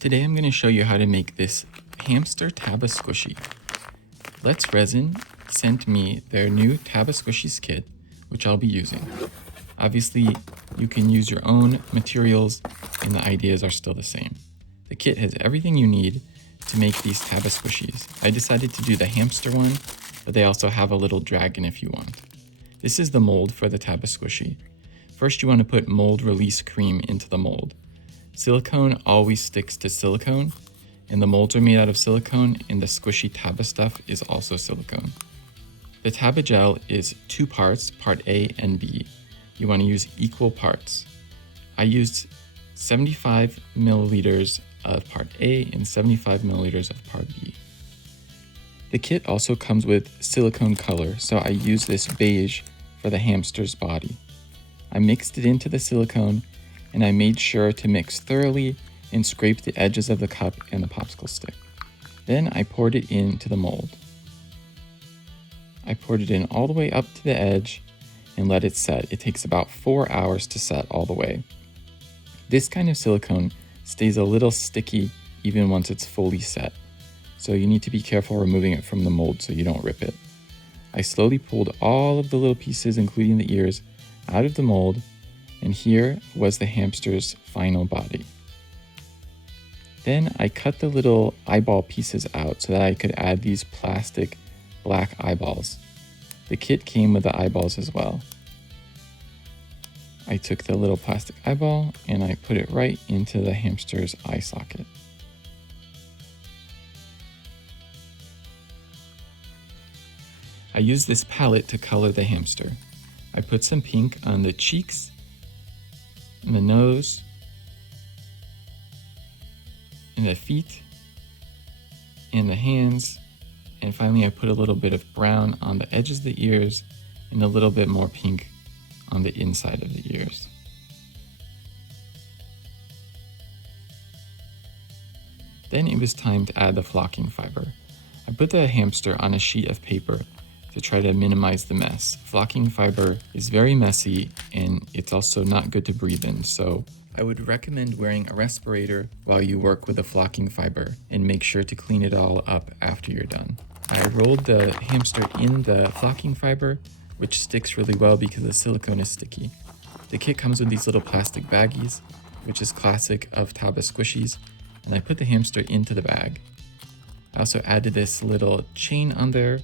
Today I'm going to show you how to make this hamster Taba Squishy. Let's Resin sent me their new Taba Squishies kit, which I'll be using. Obviously, you can use your own materials and the ideas are still the same. The kit has everything you need to make these Taba Squishies. I decided to do the hamster one, but they also have a little dragon if you want. This is the mold for the Taba Squishy. First, you want to put mold release cream into the mold. Silicone always sticks to silicone, and the molds are made out of silicone, and the squishy Taba stuff is also silicone. The Taba gel is 2 parts, part A and B. You want to use equal parts. I used 75 milliliters of part A and 75 milliliters of part B. The kit also comes with silicone color, so I used this beige for the hamster's body. I mixed it into the silicone, and I made sure to mix thoroughly and scrape the edges of the cup and the popsicle stick. Then I poured it into the mold. I poured it in all the way up to the edge and let it set. It takes about 4 hours to set all the way. This kind of silicone stays a little sticky even once it's fully set, so you need to be careful removing it from the mold so you don't rip it. I slowly pulled all of the little pieces, including the ears, out of the mold, and here was the hamster's final body. Then I cut the little eyeball pieces out so that I could add these plastic black eyeballs. The kit came with the eyeballs as well. I took the little plastic eyeball and I put it right into the hamster's eye socket. I used this palette to color the hamster. I put some pink on the cheeks, and the nose, and the feet, and the hands, and finally I put a little bit of brown on the edges of the ears and a little bit more pink on the inside of the ears. Then it was time to add the flocking fiber. I put the hamster on a sheet of paper to try to minimize the mess. Flocking fiber is very messy and it's also not good to breathe in, so I would recommend wearing a respirator while you work with the flocking fiber and make sure to clean it all up after you're done. I rolled the hamster in the flocking fiber, which sticks really well because the silicone is sticky. The kit comes with these little plastic baggies, which is classic of Taba Squishies, and I put the hamster into the bag. I also added this little chain on there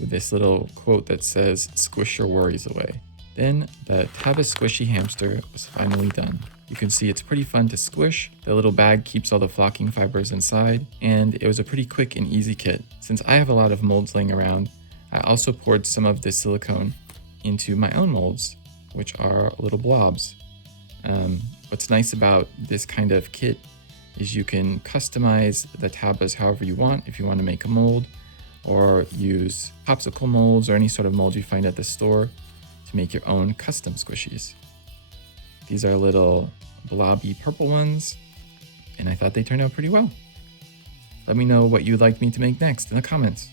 with this little quote that says, "Squish your worries away." Then the Taba Squishy hamster was finally done. You can see it's pretty fun to squish. The little bag keeps all the flocking fibers inside, and it was a pretty quick and easy kit. Since I have a lot of molds laying around, I also poured some of this silicone into my own molds, which are little blobs. What's nice about this kind of kit is you can customize the Tabas however you want. If you want to make a mold, or use popsicle molds or any sort of mold you find at the store to make your own custom squishies. These are little blobby purple ones, and I thought they turned out pretty well. Let me know what you'd like me to make next in the comments.